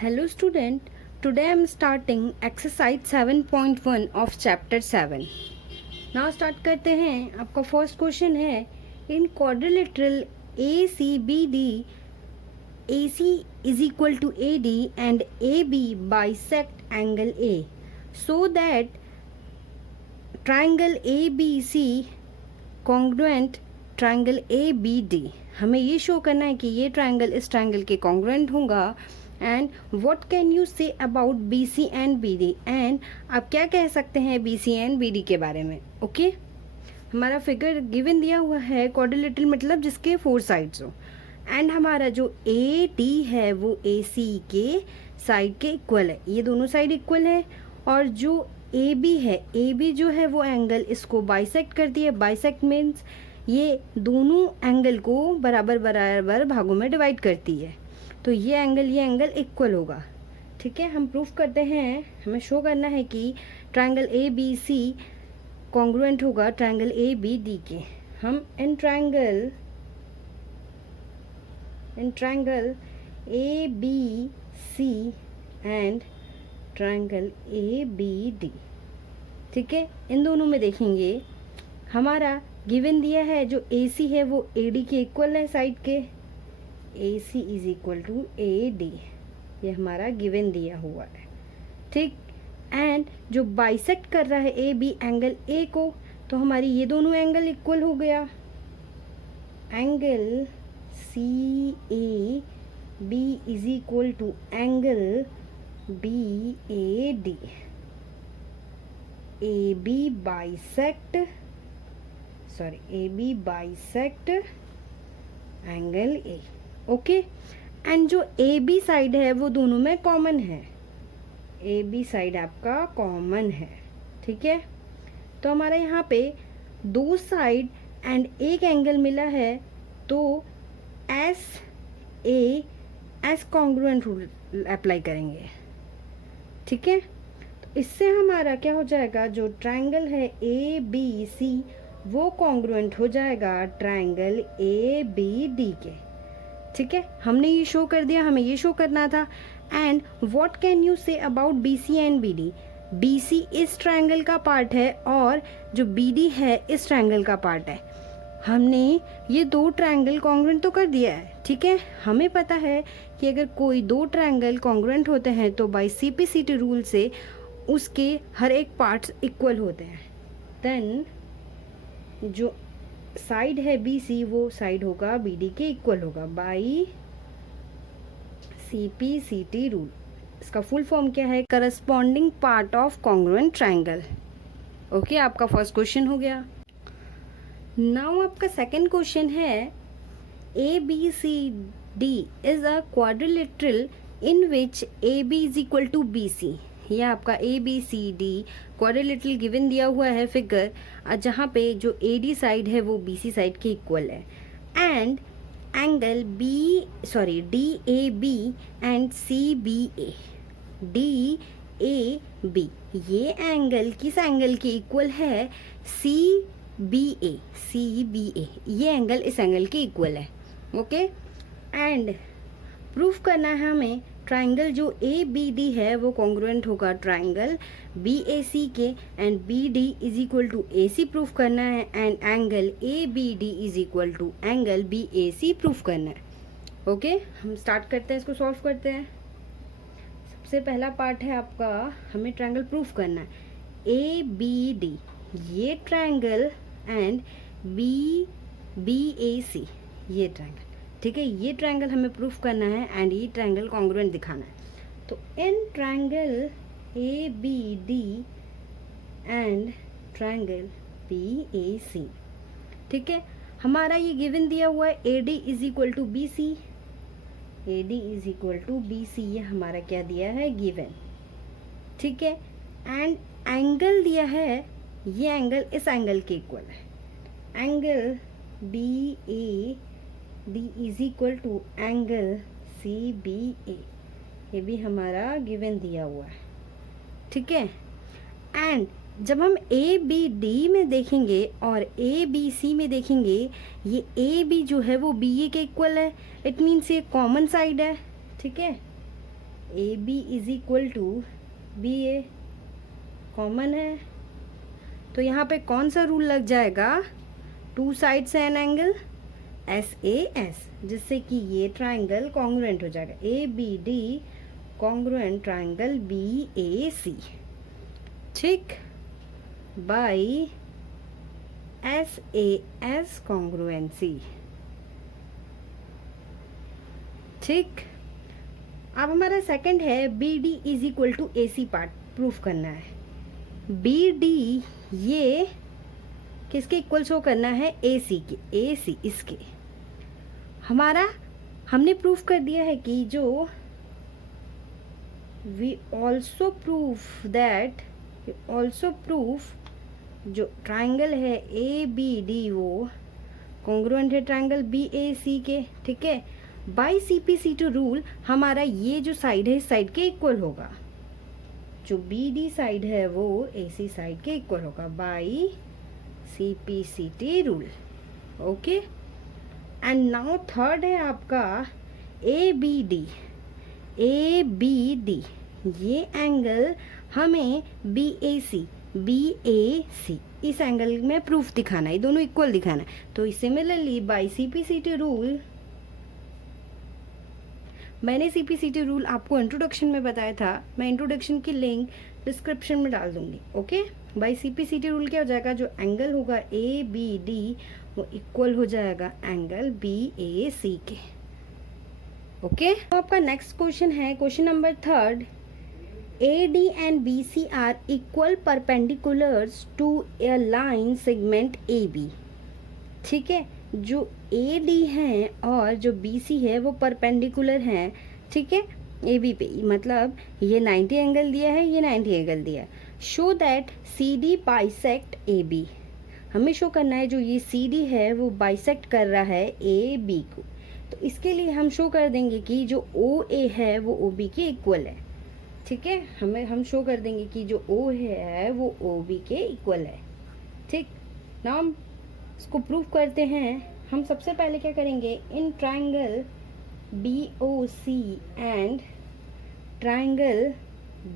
Hello student, today I am starting exercise 7.1 of chapter 7. Now start करते हैं. आपका first question है in quadrilateral ACBD AC is equal to AD and AB bisect angle A so that triangle ABC congruent triangle ABD. हमें ये show करना है कि ये ट्रायंगल इस ट्रायंगल के कॉन्ग्रुएंट होगा. And what can you say about BC and BD. And आप क्या कह सकते हैं BC एंड BD के बारे में. ओके हमारा फिगर गिवन दिया हुआ है क्वाड्रिलेटरल मतलब जिसके 4 साइड्स हो. एंड हमारा जो AD है वो AC के साइड के इक्वल है. ये दोनों साइड इक्वल है. और जो AB है AB जो है वो एंगल इसको बाइसेक्ट करती है. बाइसेक्ट मीन्स ये दोनों एंगल को बराबर बराबर भागों में डिवाइड करती है. तो ये एंगल इक्वल होगा. ठीक है हम प्रूफ करते हैं. हमें शो करना है कि ट्रायंगल ABC कॉन्ग्रुएंट होगा ट्रायंगल ABD के. हम in triangle ABC and triangle ABD. ठीक है इन दोनों में देखेंगे हमारा गिवन दिया है जो AC है वो AD के इक्वल है साइड के. AC is equal to AD ये हमारा गिवन दिया हुआ है. ठीक एंड जो बाइसेक्ट कर रहा है AB एंगल A को तो हमारी ये दोनों एंगल इक्वल हो गया. Angle CAB is equal to angle BAD. AB bisect angle A. Okay and जो AB साइड है वो दोनों में कॉमन है. AB साइड आपका कॉमन है. ठीक है तो हमारा यहाँ पे दो साइड एंड एक एंगल मिला है तो एस कॉन्ग्रुएंट रूल अप्लाई करेंगे. ठीक है तो इससे हमारा क्या हो जाएगा जो ट्रायंगल है ABC वो कॉन्ग्रुएंट हो जाएगा ट्रायंगल ABD के. ठीक है हमने ये शो कर दिया. हमें ये शो करना था. And what can you say about BC and BD. BC इस ट्रायंगल का पार्ट है और जो BD है इस ट्रायंगल का पार्ट है. हमने ये दो ट्रायंगल कॉन्ग्रुएंट तो कर दिया है. ठीक है हमें पता है कि अगर कोई दो ट्रायंगल कॉन्ग्रुएंट होते हैं तो बाय CP/CT रूल से उसके हर एक पार्ट्स इक्वल होते हैं. देन जो साइड है BC वो साइड होगा BD के इक्वल होगा बाई CP/CT रूल. इसका फुल फॉर्म क्या है corresponding part of congruent triangle. Okay आपका फर्स्ट क्वेश्चन हो गया. नाउ आपका सेकंड क्वेश्चन है ABCD is a quadrilateral in which AB is equal to BC. ये आपका ABCD क्वाड्रिलेटरल गिवन दिया हुआ है फिगर जहाँ पे जो AD साइड है वो BC साइड के इक्वल है. And angle DAB and DAB ये एंगल किस एंगल के इक्वल है CBA. ये एंगल इस एंगल के इक्वल है. ओके एंड प्रूफ करना है हमें ट्रायंगल जो ABD है वो कॉन्ग्रुएंट होगा ट्रायंगल BAC के. And BD is equal to AC proof करना है. And angle ABD is equal to angle BAC proof करना है. ओके हम स्टार्ट करते हैं. इसको सॉल्व करते हैं. सबसे पहला पार्ट है आपका हमें ट्रायंगल प्रूफ करना है ABD ये ट्रायंगल एंड BAC ये ट्रायंगल. ठीक है ये ट्रायंगल हमें प्रूफ करना है एंड ये ट्रायंगल कॉन्ग्रुएंट दिखाना है. तो in triangle ABD and triangle BAC. ठीक है हमारा ये गिवन दिया हुआ है AD is equal to BC. AD is equal to BC ये हमारा क्या दिया है गिवन. ठीक है एंड एंगल दिया है ये एंगल इस एंगल के इक्वल है. Angle BAD is equal to angle CBA ये भी हमारा गिवन दिया हुआ है. ठीक है एंड जब हम ABD में देखेंगे और ABC में देखेंगे ये AB जो है वो BA के इक्वल है. इट मीन्स ये कॉमन साइड है. ठीक है A B is equal to B A, common है, तो यहाँ पे कौन सा रूल लग जाएगा, two sides and angle S A S, जिससे कि ये ट्राइंगल कॉन्ग्रुएंट हो जाएगा, A B D congruent triangle B A C, ठीक, by S A S congruency, ठीक। अब हमारा सेकंड है B D is equal to A C part proof करना है। बी डी ये किसके इक्वल शो करना है, ए सी के, ए सी इसके। हमारा हमने प्रूफ कर दिया है कि जो वी ऑल्सो प्रूफ जो ट्राइंगल है ए बी डी वो कॉन्ग्रुएंट है ट्राइंगल बी ए सी के, ठीक है। बाई CP/CD रूल हमारा ये जो साइड है इस साइड के इक्वल होगा, जो बी डी साइड है वो ए सी साइड के इक्वल होगा by CP/CD rule, okay. And now third है आपका ए बी डी ये एंगल हमें बी ए सी इस एंगल में प्रूफ दिखाना है, ये दोनों इक्वल दिखाना है। तो सिमिलरली बाई CP/CD रूल, मैंने CP/CD रूल आपको इंट्रोडक्शन में बताया था, मैं इंट्रोडक्शन की लिंक डिस्क्रिप्शन में डाल दूंगी, ओके। बाई CP/CD रूल क्या हो जाएगा, जो एंगल होगा ए बी डी वो इक्वल हो जाएगा एंगल बी ए सी के, ओके। तो आपका नेक्स्ट क्वेश्चन है question number third, A D and B C are equal perpendiculars to a line segment A B, ठीक है। जो ए डी है और जो बी सी है वो परपेंडिकुलर हैं, ठीक है, ए बी पे, मतलब ये 90 एंगल दिया है, ये 90 एंगल दिया है। Show that C D bisect A B, हमें शो करना है जो ये सी डी है वो बाइसेक्ट कर रहा है ए बी को। तो इसके लिए हम शो कर देंगे कि जो ओ ए है वो ओ बी के इक्वल है, ठीक है। हम शो कर देंगे कि जो ओ है वो ओ बी के इक्वल है, ठीक। ना हम इसको प्रूव करते हैं। हम सबसे पहले क्या करेंगे, in triangle B O C and triangle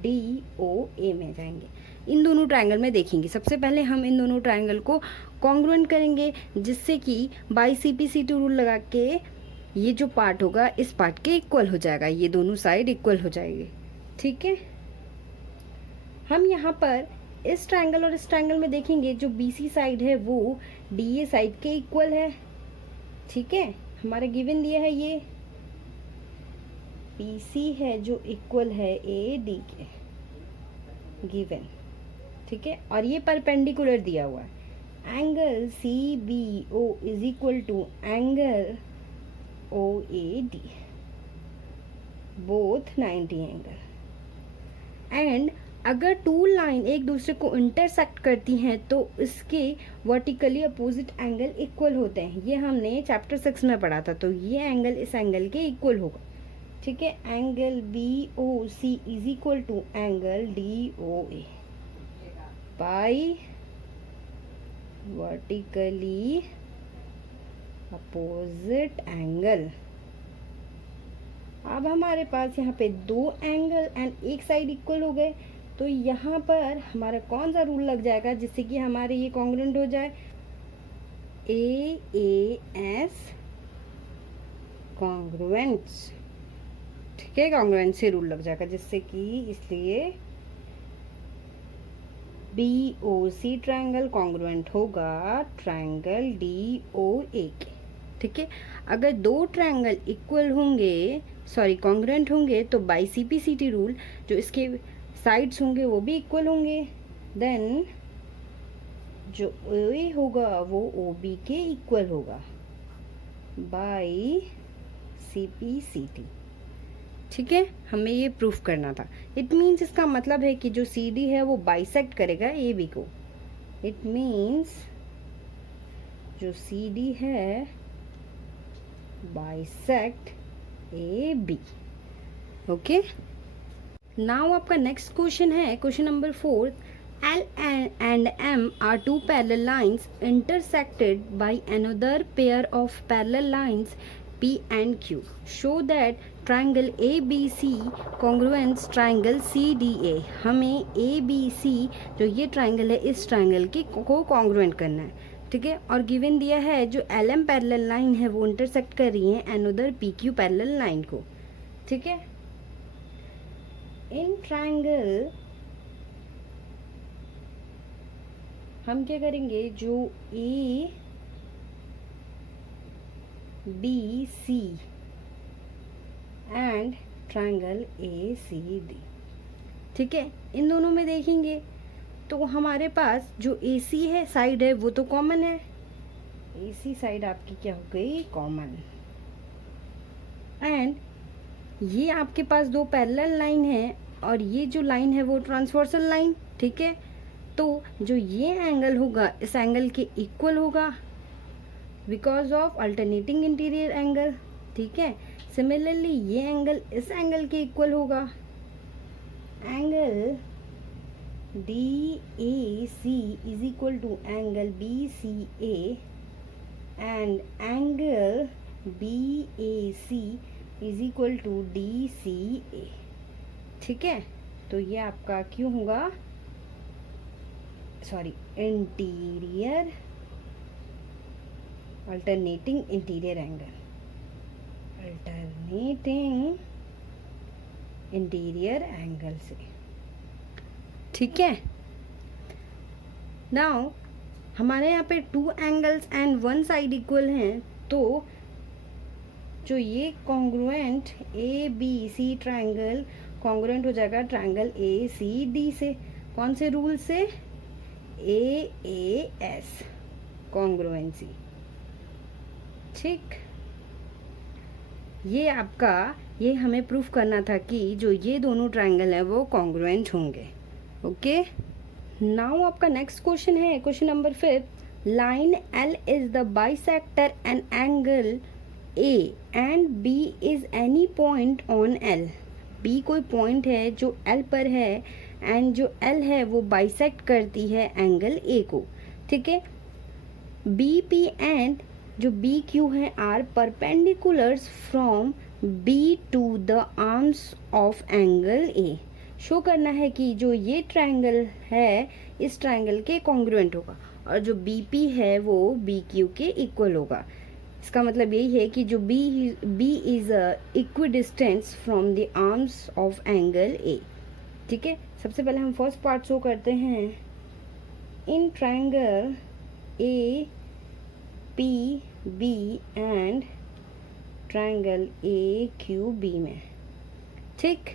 D O A में जाएंगे, इन दोनों ट्राइंगल में देखेंगे। सबसे पहले हम इन दोनों ट्राइंगल को कॉन्ग्रुएंट करेंगे, जिससे कि बाई CP/CD रूल लगा के ये जो पार्ट होगा इस पार्ट के इक्वल हो जाएगा, ये दोनों साइड इक्वल हो जाएगी, ठीक है। हम यहाँ पर इस ट्राइंगल और इस ट्राइंगल में देखेंगे जो BC साइड है वो DA साइड के इक्वल है, ठीक है। हमारा गिवन दिया है ये BC है जो इक्वल है AD के, गिवन, ठीक है। और ये परपेंडिकुलर दिया हुआ है, angle CBO is equal to angle OAD, both 90 angle. And अगर टू लाइन एक दूसरे को इंटरसेक्ट करती हैं तो इसके वर्टिकली अपोजिट एंगल इक्वल होते हैं, ये हमने चैप्टर 6 में पढ़ा था। तो ये एंगल इस एंगल के इक्वल होगा, ठीक है। Angle BOC is equal to angle DOA by vertically opposite angle. अब हमारे पास यहाँ पे दो एंगल एंड एक साइड इक्वल हो गए, तो यहाँ पर हमारा कौन सा रूल लग जाएगा जिससे कि हमारे ये कॉन्ग्रुएंट हो जाए, AAS कॉन्ग्रुएंट्स, ठीक है। कॉन्ग्रुएंसी रूल लग जाएगा जिससे कि इसलिए BOC ट्रायंगल कॉन्ग्रुएंट होगा ट्रायंगल DOA के, ठीक है। अगर दो ट्रायंगल इक्वल होंगे, सॉरी कॉन्ग्रुएंट होंगे, तो बाई CP/CD रूल जो इसके साइड्स होंगे वो भी इक्वल होंगे, देन जो OA होगा वो OB के इक्वल होगा बाई CP/CD, ठीक है। हमें ये प्रूफ करना था। इट मीन्स इसका मतलब है कि जो CD है वो बाइसेक्ट करेगा AB को। इट मीन्स जो CD है बाइसेक्ट AB, ओके। नाउ आपका नेक्स्ट क्वेश्चन है question number 4, L and M are two parallel lines intersected by another pair of parallel lines P and Q. Show that triangle ABC congruents triangle CDA. हमें ABC जो ये triangle है इस triangle के को congruent करना है, ठीक है। और गिवन दिया है जो LM पैरेलल लाइन है वो इंटरसेक्ट कर रही है अनदर PQ पैरेलल लाइन को, ठीक है। इन ट्राइंगल हम क्या करेंगे, जो ABC एंड ट्राइंगल ACD, ठीक है, इन दोनों में देखेंगे तो हमारे पास जो AC है साइड है वो तो कॉमन है, AC साइड आपकी क्या हो गई, कॉमन। एंड ये आपके पास दो पैरेलल लाइन है और ये जो लाइन है वो ट्रांसवर्सल लाइन, ठीक है। तो जो ये एंगल होगा इस एंगल के इक्वल होगा because of alternating interior angle, ठीक है। सिमिलरली ये एंगल इस एंगल के इक्वल होगा, angle DAC is equal to angle BCA and angle BAC is equal to DCA, ठीक है। तो ये आपका क्यों होगा, sorry, interior alternating interior angle, alternating interior angle से, ठीक है। नाउ हमारे यहाँ पे two angles and one side equal हैं, तो जो ये कॉन्ग्रुएंट ABC ट्राइंगल कॉन्ग्रुएंट हो जाएगा ट्राइंगल ACD से, कौन से रूल से, AAS कॉन्ग्रुएंसी, ठीक। ये आपका, ये हमें प्रूफ करना था कि जो ये दोनों ट्राइंगल है वो कॉन्ग्रुएंट होंगे, ओके। नाउ आपका नेक्स्ट क्वेश्चन है question number 5। Line L is the bisector and angle A and B is any point on L। B कोई पॉइंट है जो L पर है एंड जो L है वो बाइसेक्ट करती है एंगल A को, ठीक है। BP एंड जो BQ है are perpendiculars from B to the arms of angle A। Show करना है कि जो ये ट्राइंगल है इस ट्राइंगल के कॉन्ग्रुएंट होगा और जो BP है वो BQ के इक्वल होगा। इसका मतलब यही है कि जो B is equidistance from the arms of angle A, ठीक है। सबसे पहले हम फर्स्ट पार्ट शो करते हैं। In triangle APB and triangle AQB में, ठीक,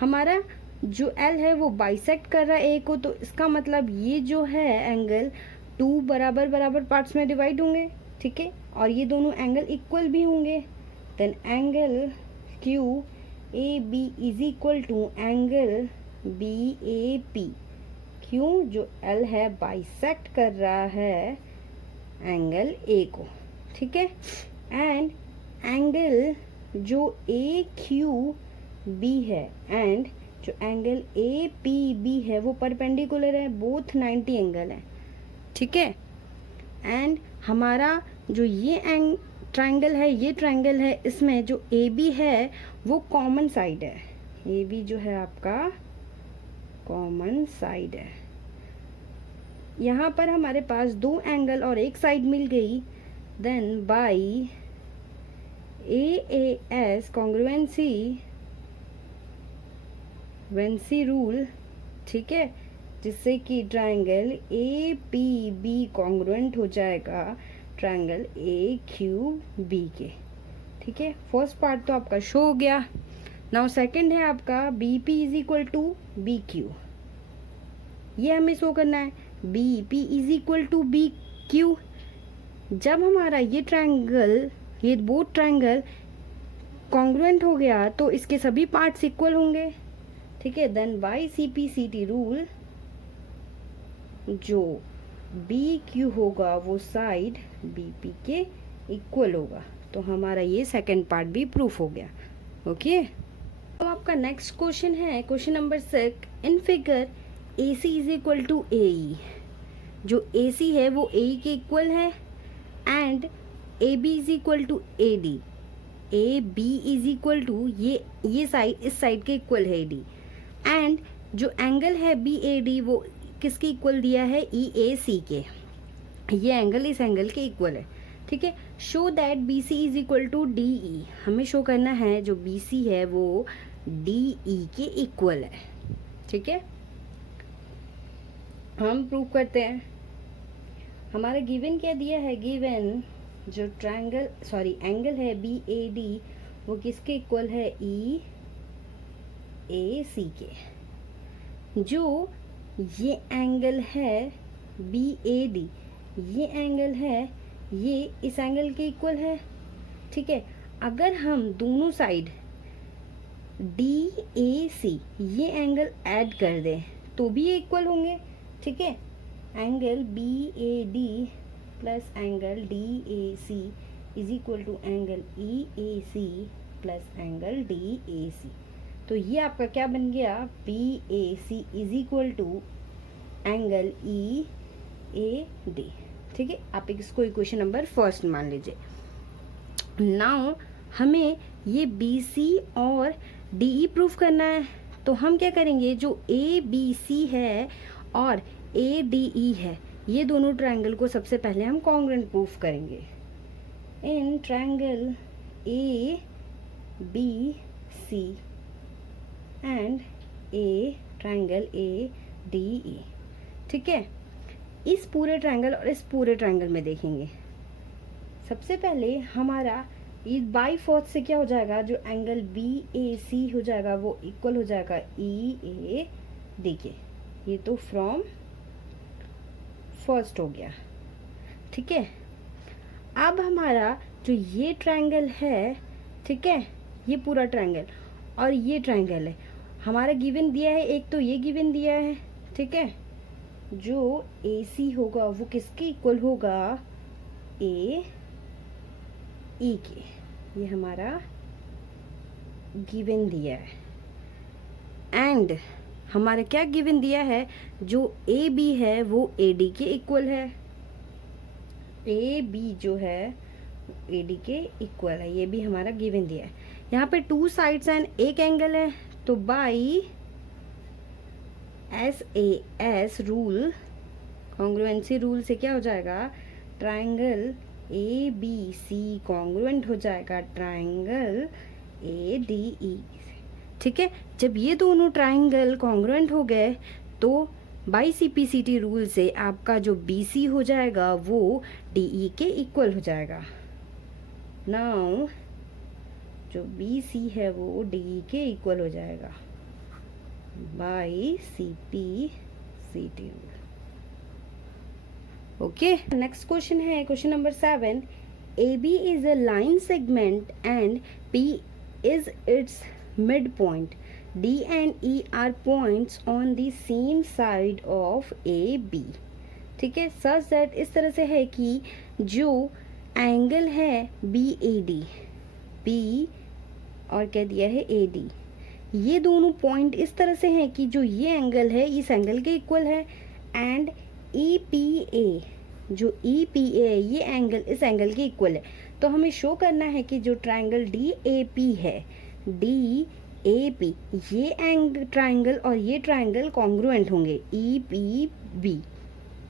हमारा जो L है वो बाइसेक्ट कर रहा है A को, तो इसका मतलब ये जो है एंगल टू बराबर बराबर पार्ट्स में डिवाइड होंगे, ठीक है, और ये दोनों एंगल इक्वल भी होंगे। Then angle QAB is equal to angle BAP, क्यों, जो L है बाइसेक्ट कर रहा है एंगल A को, ठीक है। एंड एंगल जो AQB है एंड जो एंगल APB है वो परपेंडिकुलर है, बोथ 90 एंगल है, ठीक है। एंड हमारा जो ये ट्राइंगल है ये ट्राइंगल है, इसमें जो AB है वो कॉमन साइड है, AB जो है आपका कॉमन साइड है। यहाँ पर हमारे पास दो एंगल और एक साइड मिल गई। Then by AAS congruency rule, ठीक है, जिससे कि ट्राइंगल APB कॉन्ग्रुएंट हो जाएगा ट्राइंगल AQB के, ठीक है। फर्स्ट पार्ट तो आपका शो हो गया। नाउ सेकंड है आपका BP is equal to BQ, ये हमें शो करना है। BP is equal to BQ, जब हमारा ये ट्राइंगल, ये बोथ ट्राइंगल कॉन्ग्रुएंट हो गया तो इसके सभी पार्ट्स इक्वल होंगे, ठीक है। देन बाय CPCT रूल, जो BQ होगा वो साइड BP के इक्वल होगा, तो हमारा ये सेकंड पार्ट भी प्रूफ हो गया, ओके। अब आपका नेक्स्ट क्वेश्चन है question number 6। In figure AC is equal to AE, जो AC है वो AE के इक्वल है and AB is equal to AD, A B is equal to ये साइड इस साइड के इक्वल है डी, एंड जो एंगल है बी ए डी वो किसके इक्वल दिया है, ई ए सी के, ये एंगल इस एंगल के इक्वल है, ठीक है। Show that B C is equal to D E, हमें शो करना है जो बी सी है वो डी ई के इक्वल है, ठीक है। हम प्रूव करते हैं। हमारा गिवन क्या दिया है, गिवन जो एंगल है बी ए डी वो किसके इक्वल है, ई ए सी के। जो ये एंगल है बी ए डी, ये एंगल है ये इस एंगल के इक्वल है, ठीक है। अगर हम दोनों साइड डी ए सी ये एंगल ऐड कर दें तो भी ये इक्वल होंगे, ठीक है। Angle B A D plus angle D A C is equal to angle E A C plus angle D A C. तो ये आपका क्या बन गया, B A C is equal to angle E A D, ठीक है। आप इसको इक्वेशन नंबर फर्स्ट मान लीजिए। नाउ हमें ये बी सी और डी ई प्रूफ करना है, तो हम क्या करेंगे, जो ए बी सी है और ए डी ई है ये दोनों ट्रायंगल को सबसे पहले हम कॉन्ग्रुएंट प्रूफ करेंगे। In triangle A B C and A triangle A D E, ठीक है। इस पूरे ट्रायंगल और इस पूरे ट्रायंगल में देखेंगे, सबसे पहले हमारा ये बाई फोर्थ से क्या हो जाएगा, जो एंगल बी ए सी हो जाएगा वो इक्वल हो जाएगा ई ए डी के। ये तो फ्रॉम फर्स्ट हो गया, ठीक है। अब हमारा जो ये ट्रायंगल है, ठीक है, ये पूरा ट्रायंगल और ये ट्रायंगल है, हमारा गिवन दिया है, एक तो ये गिवन दिया है, ठीक है। जो ए सी होगा वो किसके इक्वल होगा, ए ई के, ये हमारा गिवन दिया है। एंड हमारा क्या गिवन दिया है, जो ए बी है वो ए डी के इक्वल है, ए बी जो है ए डी के इक्वल है, ये भी हमारा गिवन दिया है। यहाँ पे टू साइड्स एंड एक एंगल है, तो by SAS rule, congruency rule से क्या हो जाएगा, triangle A B C congruent हो जाएगा ट्रायंगल ए डी ई, ठीक है। जब ये दोनों ट्रायंगल कॉन्ग्रुएंट हो गए तो बाई CPCT रूल से आपका जो BC हो जाएगा वो DE के इक्वल हो जाएगा। नाउ जो BC है वो DE के इक्वल हो जाएगा by CPCT rule. Okay, next question है question number 7। AB is a line segment and P is its midpoint. D and E are points on the same side of AB. ठीक है, such that इस तरह से है कि जो angle है BAD, B और क्या दिया है AD, ये दोनों पॉइंट इस तरह से हैं कि जो ये एंगल है इस एंगल के इक्वल है, एंड EPA, जो EPA है ये एंगल इस एंगल के इक्वल है। तो हमें शो करना है कि जो ट्रायंगल DAP है, DAP, ये ट्रायंगल और ये ट्रायंगल कॉन्ग्रुएंट होंगे EPB,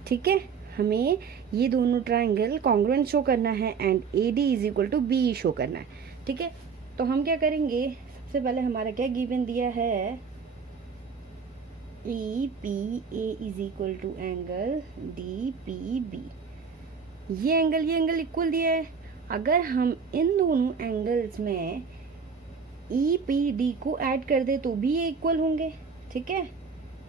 ठीक है। हमें ये दोनों ट्रायंगल कॉन्ग्रुएंट शो करना है and AD is equal to BE show करना है, ठीक है। तो हम क्या करेंगे, सबसे पहले हमारा क्या गिवन दिया है, EPA is equal to angle DPB, ये एंगल इक्वल दिया है। अगर हम इन दोनों एंगल्स में EPD को ऐड कर दे तो भी ये इक्वल होंगे, ठीक है।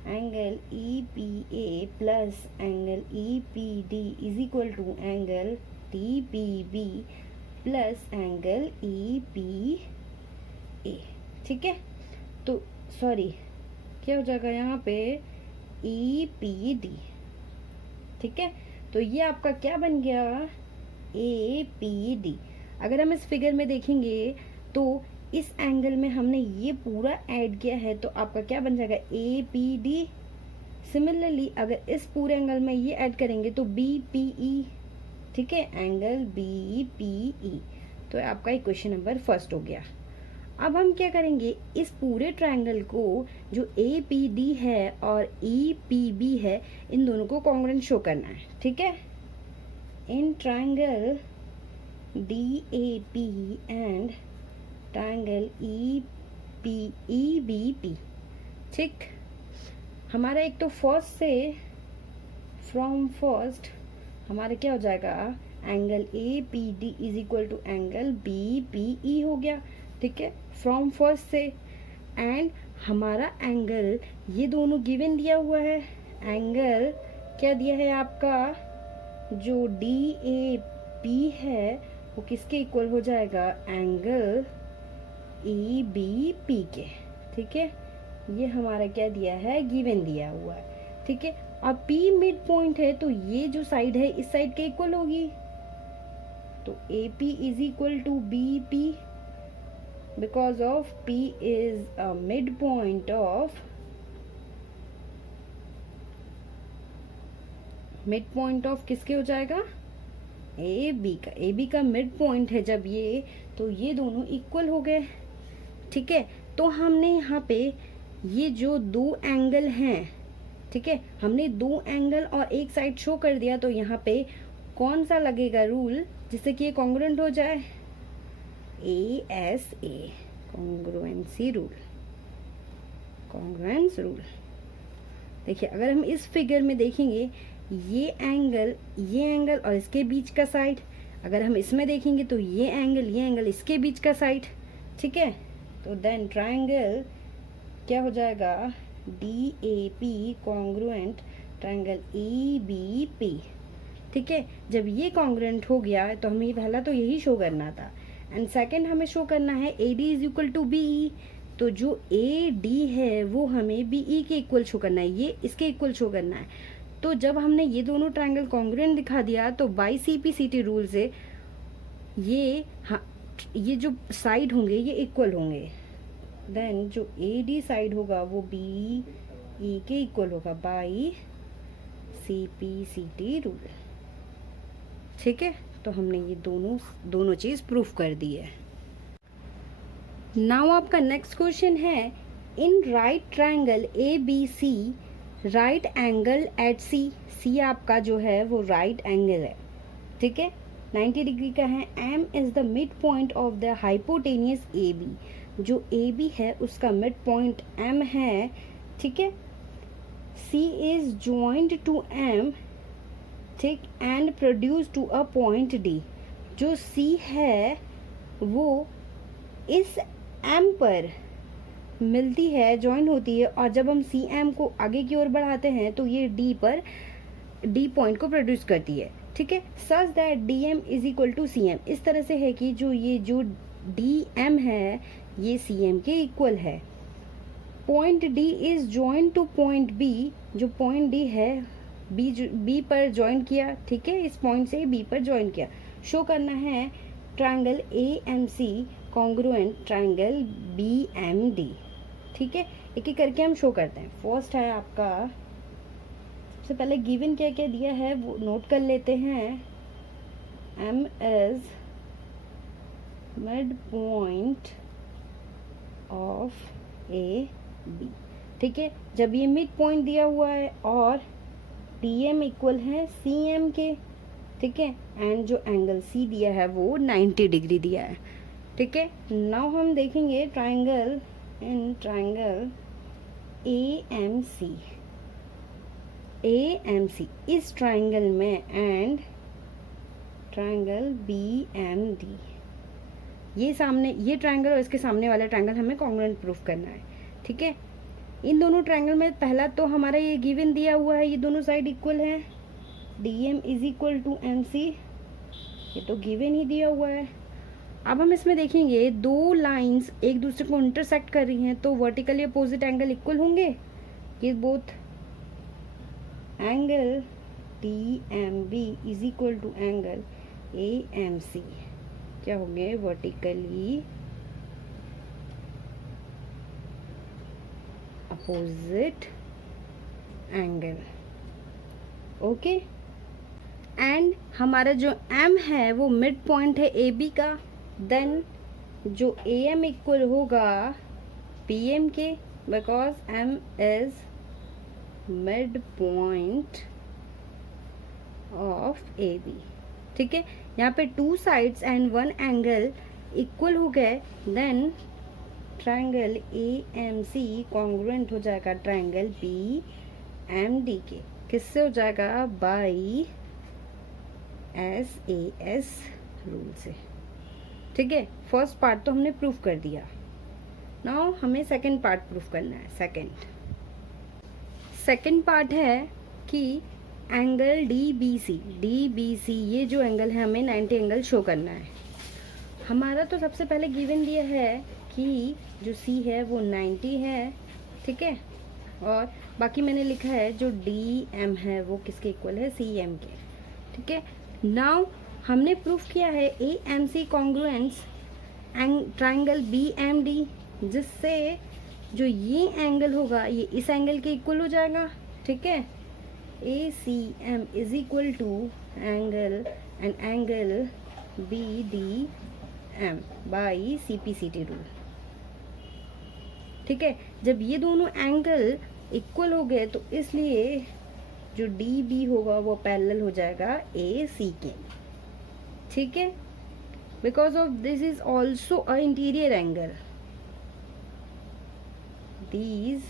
Angle EPA plus angle EPD is equal to angle DPB plus angle EPA, ठीक है। तो सॉरी क्या हो जाएगा यहाँ पे EPD, ठीक है। तो ये आपका क्या बन गया, APD। अगर हम इस फिगर में देखेंगे तो इस एंगल में हमने ये पूरा ऐड किया है, तो आपका क्या बन जाएगा APD। सिमिलरली अगर इस पूरे एंगल में ये ऐड करेंगे तो BPE, ठीक है, एंगल BPE। तो आपका इक्वेशन नंबर फर्स्ट हो गया। अब हम क्या करेंगे, इस पूरे ट्रायंगल को जो ए पी डी है और ई पी बी है, इन दोनों को कॉन्ग्रुएंट शो करना है। ठीक है, in triangle D A P and triangle E B P. ठीक, हमारा एक तो फर्स्ट से फ्रॉम फर्स्ट हमारा क्या हो जाएगा, angle A P D is equal to angle B P E हो गया। ठीक है, फ्रॉम फर्स्ट से, एंड हमारा एंगल ये दोनों गिवन दिया हुआ है। एंगल क्या दिया है आपका, जो डी ए पी है वो किसके इक्वल हो जाएगा, एंगल ई बी पी के। ठीक है, ये हमारा क्या दिया है, गिवन दिया हुआ है। ठीक है, अब P मिड पॉइंट है तो ये जो साइड है इस साइड के इक्वल होगी, तो AP is equal to BP because of P is a mid point of किसके हो जाएगा, AB का मिड पॉइंट है जब ये, तो ये दोनों इक्वल हो गए। ठीक है, तो हमने यहाँ पे ये जो दो एंगल हैं, ठीक है, हमने दो एंगल और एक साइड शो कर दिया, तो यहाँ पे कौन सा लगेगा रूल जिससे कि ये कॉन्ग्रुएंट हो जाए, ASA, congruency rule, congruence rule. देखिए, अगर हम इस फिगर में देखेंगे, ये एंगल और इसके बीच का साइड, अगर हम इसमें देखेंगे तो ये एंगल इसके बीच का साइड। ठीक है, तो देन ट्रायंगल क्या हो जाएगा, DAP कॉन्ग्रुएंट ट्रायंगल EBP। ठीक है, जब ये कॉन्ग्रुएंट हो गया तो हमें पहला तो यही शो करना था, एंड सेकंड हमें शो करना है AD is equal to BE। तो जो AD है वो हमें BE के इक्वल शो करना है, ये इसके इक्वल शो करना है। तो जब हमने ये दोनों ट्रायंगल कॉन्ग्रुएंट दिखा दिया तो बाई CPCT रूल से ये जो साइड होंगे ये इक्वल होंगे, देन जो AD साइड होगा वो BE के इक्वल होगा बाई CPCT रूल। ठीक है, तो हमने ये दोनों चीज प्रूफ कर दी है। नाउ आपका नेक्स्ट क्वेश्चन है, in right triangle ABC right angle at C आपका जो है वो राइट एंगल है। ठीक है, 90 डिग्री का है। M is the mid point of the hypotenuse AB, जो AB है उसका मिड पॉइंट M है। ठीक है, C is joint to M, ठीक, and produce to a point D। जो C है वो इस M पर मिलती है, ज्वाइन होती है, और जब हम CM को आगे की ओर बढ़ाते हैं तो ये D पॉइंट को प्रोड्यूस करती है। ठीक है, such that DM is equal to CM, इस तरह से है कि जो DM है ये CM के इक्वल है। Point D is join two point B, जो पॉइंट D है B पर ज्वाइन किया। ठीक है, इस पॉइंट से B पर ज्वाइन किया। शो करना है triangle AMC congruent triangle BMD। ठीक है, एक एक करके हम शो करते हैं। फर्स्ट है आपका, सबसे पहले गिवन क्या क्या दिया है वो नोट कर लेते हैं। M is mid point of AB। ठीक है, जब ये मिड पॉइंट दिया हुआ है और DM इक्वल है CM के। ठीक है, एंड जो एंगल C दिया है वो 90 डिग्री दिया है। ठीक है, नाउ हम देखेंगे ट्रायंगल AMC इस ट्रायंगल में, एंड ट्रायंगल BMD, ये ट्रायंगल और इसके सामने वाला ट्रायंगल हमें कॉन्ग्रुएंट प्रूफ करना है। ठीक है, इन दोनों ट्रायंगल में पहला तो हमारा ये गिवन दिया हुआ है, ये दोनों साइड इक्वल है, DM is equal to MC, ये तो गिवन ही दिया हुआ है। अब हम इसमें देखेंगे दो लाइंस एक दूसरे को इंटरसेक्ट कर रही हैं, तो वर्टिकली अपोजिट एंगल इक्वल होंगे। ये both angle DMB is equal to angle AMC क्या होंगे, vertically opposite angle. Okay, and हमारा जो M है वो मिड पॉइंट है AB का। देन जो ए एम इक्वल होगा पी एम के, because M is mid point of A B. ठीक है, यहाँ पे two sides and one angle equal हो गए, then triangle A M C congruent हो जाएगा ट्रायंगल बी एम डी के। किससे हो जाएगा? By S A S rule से। ठीक है, फर्स्ट पार्ट तो हमने प्रूफ कर दिया। नाउ हमें सेकंड पार्ट प्रूफ करना है। सेकंड पार्ट है कि एंगल डी बी सी ये जो एंगल है हमें 90 एंगल शो करना है। हमारा तो सबसे पहले गिवन दिया है कि जो सी है वो 90 है। ठीक है, और बाकी मैंने लिखा है जो डी एम है वो किसके इक्वल है? सी एम के। ठीक है, नाउ हमने प्रूफ किया है A M C congruence triangle B M D, जिससे जो ये एंगल होगा ये इस एंगल के इक्वल हो जाएगा। ठीक है, A C M is equal to angle B D M by C P C T rule. ठीक है, जब ये दोनों एंगल इक्वल हो गए तो इसलिए जो डी बी होगा वो पैरेलल हो जाएगा ए सी के। ठीक है, because of this is also a interior angle, these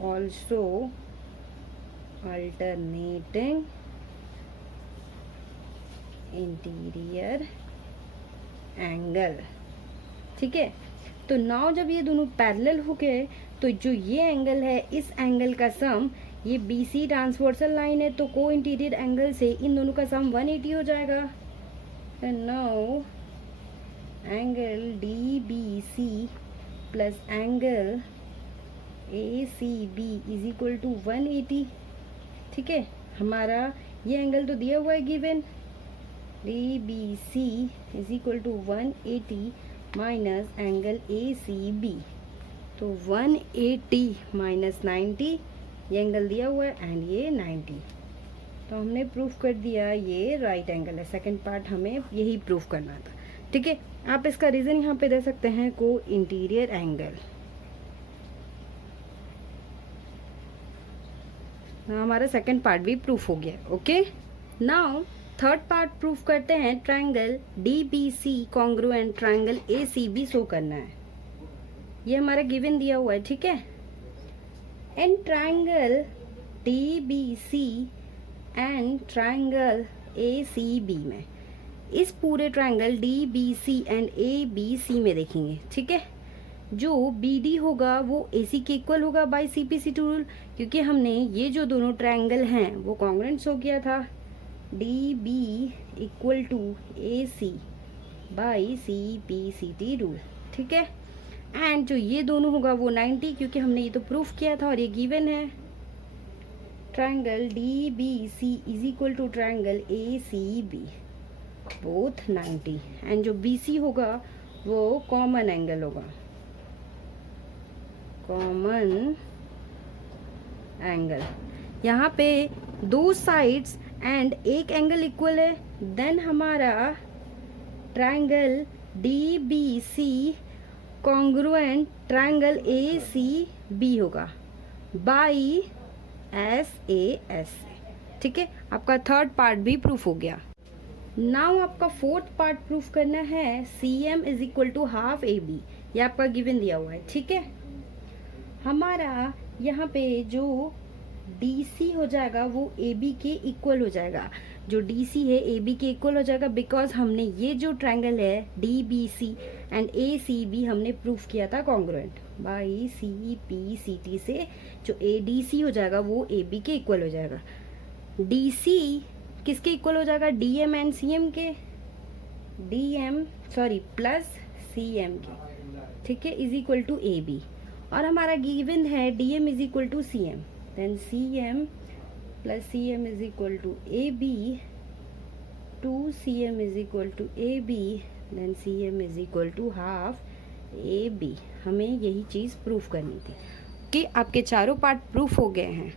also alternating interior angle. ठीक है, तो नाउ जब ये दोनों पैरेलल हो गए तो जो ये एंगल है इस एंगल का सम, ये बी सी ट्रांसवर्सल लाइन है तो को इंटीरियर एंगल से इन दोनों का सम 180 हो जाएगा। Now angle D B C plus angle A C B is equal to 180। ठीक है, हमारा ये एंगल तो दिया हुआ है given, D B C is equal to 180 minus angle A C B, तो 180 माइनस 90 ये एंगल दिया हुआ है एंड ये 90, तो हमने प्रूफ कर दिया ये राइट एंगल है। सेकंड पार्ट हमें यही प्रूफ करना था। ठीक है, आप इसका रीजन यहाँ पे दे सकते हैं को इंटीरियर एंगल। हमारा सेकंड पार्ट भी प्रूफ हो गया। Okay, now third part proof करते हैं। Triangle D B C congruent triangle A C B show करना है, ये हमारा गिवन दिया हुआ है। ठीक है, in triangle D B C and triangle A C B में, इस पूरे triangle D B C and A B C में देखेंगे। ठीक है, जो बी डी होगा वो ए सी के इक्वल होगा by C P C T rule, क्योंकि हमने ये जो दोनों ट्रायंगल हैं वो कॉन्ग्रुएंट शो किया था। D B equal to A C by C P C T rule. ठीक है, एंड जो ये दोनों होगा वो 90, क्योंकि हमने ये तो प्रूफ किया था और ये गिवन है। Triangle D B C is equal to triangle A C B, both 90, and जो बी सी होगा वो कॉमन एंगल होगा, कॉमन एंगल। यहाँ पे दो साइड्स एंड एक एंगल इक्वल है, देन हमारा triangle D B C congruent triangle A C B होगा बाई एस ए एस। ठीक है, आपका थर्ड पार्ट भी प्रूफ हो गया। नाउ आपका फोर्थ पार्ट प्रूफ करना है। C M is equal to half A B, ये आपका गिवन दिया हुआ है। ठीक है, हमारा यहाँ पे जो DC हो जाएगा वो AB के इक्वल हो जाएगा, जो DC है AB के इक्वल हो जाएगा, बिकॉज हमने ये जो ट्रायंगल है DBC एंड ACB हमने प्रूफ किया था कॉन्ग्रुएंट बाई CPCT से, जो ADC हो जाएगा वो AB के इक्वल हो जाएगा। DC किसके इक्वल हो जाएगा? DM एंड CM के, प्लस CM के। ठीक है, इज इक्वल टू AB, और हमारा गिवन है DM is equal to CM, then CM plus CM is equal to AB, 2CM is equal to AB, then CM is equal to half AB। हमें यही चीज़ proof करनी थी कि आपके चारों पार्ट प्रूफ हो गए हैं।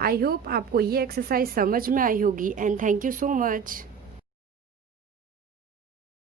आई होप आपको ये एक्सरसाइज समझ में आई होगी, and thank you so much.